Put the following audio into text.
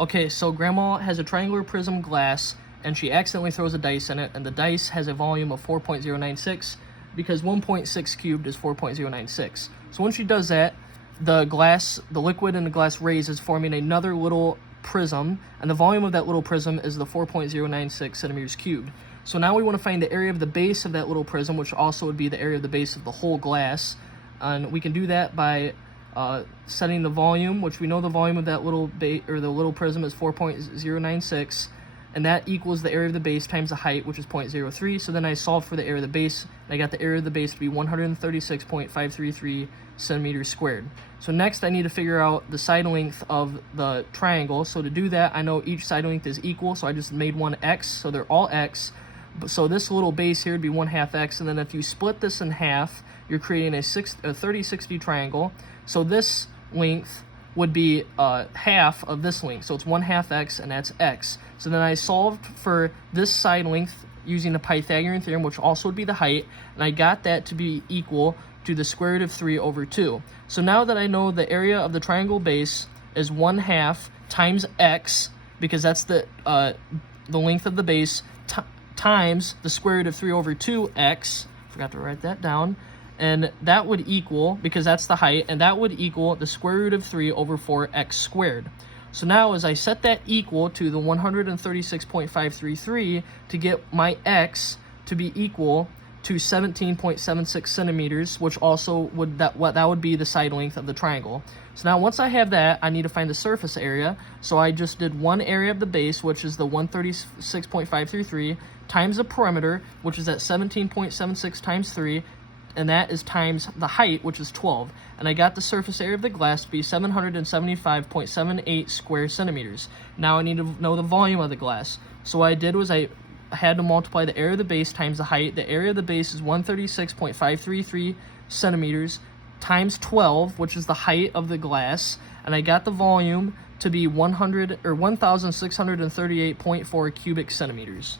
Okay, so Grandma has a triangular prism glass, and she accidentally throws a dice in it, and the dice has a volume of 4.096 because 1.6 cubed is 4.096. So when she does that, the liquid in the glass raises, forming another little prism, and the volume of that little prism is the 4.096 centimeters cubed. So now we want to find the area of the base of that little prism, which also would be the area of the base of the whole glass, and we can do that by setting the volume, which we know the volume of that little little prism is 4.096, and that equals the area of the base times the height, which is 0.03. So then I solved for the area of the base, and I got the area of the base to be 136.533 centimeters squared. So next I need to figure out the side length of the triangle. So to do that, I know each side length is equal, so I just made one x, so they're all x. So this little base here would be 1/2 x, and then if you split this in half, you're creating a 30-60 triangle. So this length would be half of this length, so it's 1/2 x, and that's x. So then I solved for this side length using the Pythagorean theorem, which also would be the height, and I got that to be equal to the square root of 3/2. So now that I know the area of the triangle base is 1/2 times x, because that's the length of the base, times the square root of 3/2x, forgot to write that down, and that would equal, because that's the height, and that would equal the square root of 3/4x squared. So now as I set that equal to the 136.533 to get my x to be equal to 17.76 centimeters, which also would that would be the side length of the triangle. So now once I have that, I need to find the surface area. So I just did one area of the base, which is the 136.533, times the perimeter, which is at 17.76 times 3, and that is times the height, which is 12. And I got the surface area of the glass to be 775.78 square centimeters. Now I need to know the volume of the glass. So what I did was I had to multiply the area of the base times the height. The area of the base is 136.533 centimeters times 12, which is the height of the glass, and I got the volume to be 1638.4 cubic centimeters.